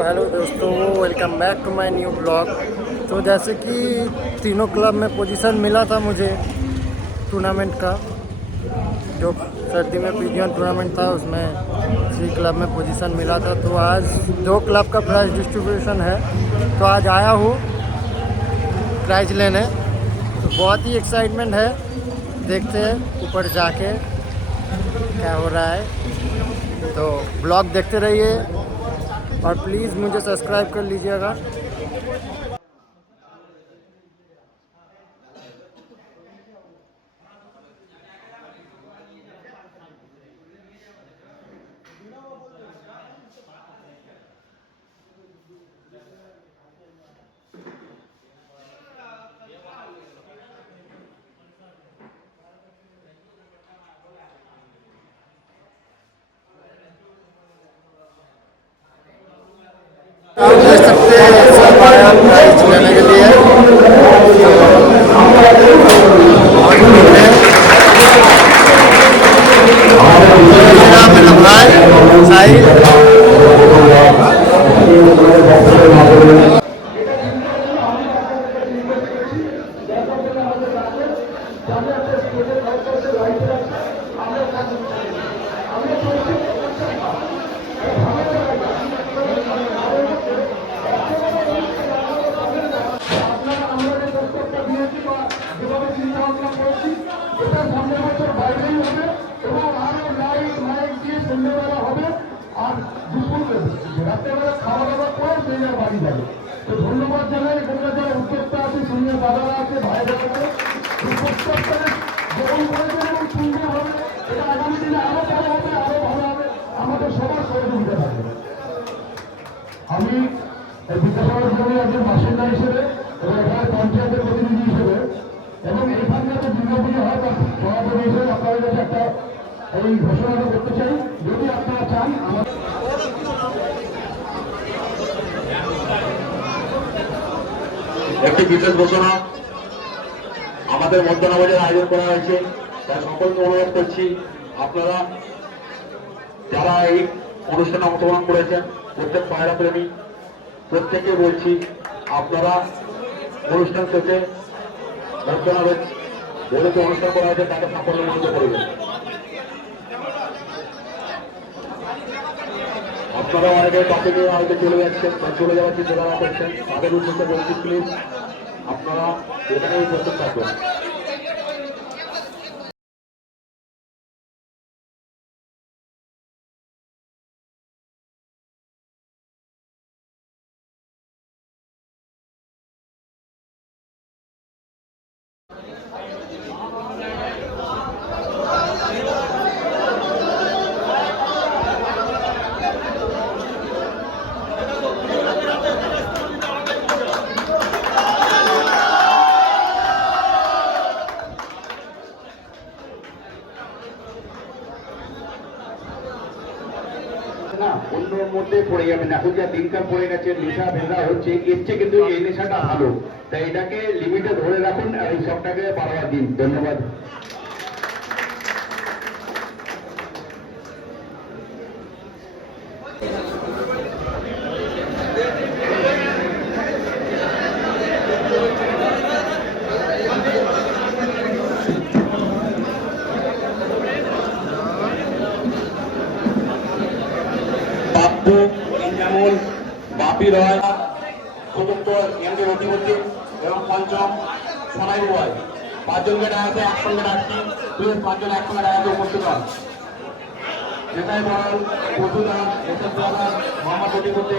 Hello दोस्तों, welcome back to my new blog. तो जैसे कि तीनों क्लब में पोजीशन मिला था मुझे टूर्नामेंट का, जो सर्दी में पीजीएन टूर्नामेंट था उसमें 3 क्लब में पोजीशन मिला था। तो आज 2 क्लब का प्राइज डिस्ट्रीब्यूशन है, तो आज आया हूँ प्राइज लेने। तो बहुत ही एक्साइटमेंट है, देखते हैं ऊपर जाके क्या हो रहा है। तो ब्लॉग देखते रहिए और प्लीज़ मुझे सब्सक्राइब कर लीजिएगा। आप देख सकते हैं सब आया प्राइज लेने के लिए। मेरा भाई साहिल রাত্রেবেলা খাওয়া দাওয়া করে যে যার বাড়ি যাবে। তো ধন্যবাদ জানাই এখানে যারা উদ্যোক্তা আছে, সিনিয়র দাদারা আছে, ভাইরা আছে, প্রত্যেকটা গ্রহণ করেছেন এবং সুন্দর হবে। এটা আগামী দিনে আরো ভালো হবে, আরো ভালো হবে, আমাদের সবার সহযোগিতা থাকবে। আমি বিদ্যাসাগর জমি একজন বাসিন্দা হিসেবে এবং এখানে পঞ্চায়েতের প্রতিনিধি হিসেবে এবং এইখানকার যে দুর্গাপুজো হয় তার সভাপতি হিসেবে আপনাদের কাছে একটা এই ঘোষণাটা করতে চাই। যদি আপনারা চান আমাদের একটি বিশেষ ঘোষণা আমাদের মধ্যাহ্নভোজের আয়োজন করা হয়েছে, তাই সকলকে অনুরোধ করছি আপনারা যারা এই অনুষ্ঠানে অংশগ্রহণ করেছেন, প্রত্যেক পায়রা প্রেমী প্রত্যেকে বলছি আপনারা অনুষ্ঠান শেষে মধ্যাহ্নভোজ বলে যে অনুষ্ঠান করা হয়েছে তাকে সাফল্যমণ্ডিত করবেন। আপনারা অনেকে কাছে নিয়ে হয়তো চলে যাচ্ছেন বা চলে যাওয়ার চিন্তা করছেন, তাদের উদ্দেশ্যে বলছি প্লিজ আপনারা এখানেই উপস্থিত থাকবেন। অন্যর মধ্যে পড়ে যাবেন। এখন যা দিনকাল পড়ে গেছে, নেশা ভেজা হচ্ছে, এর চেয়ে কিন্তু এই নেশাটা ভালো, তাই এটাকে লিমিটে ধরে রাখুন আর এই সবটাকে বাড়াবার দিন। ধন্যবাদ। যেমন বাপি রয়, চতুর্থ এমডি অধিপতি এবং পঞ্চম সোনাই বয়, 5 জনকে ডাকাতে একসঙ্গে ডাকছি, প্লিজ 5 জন একসঙ্গে ডাকাতে উপস্থিত হন। যেটাই বলেন পশু দাস, মোহাম্মদ অধিপতি।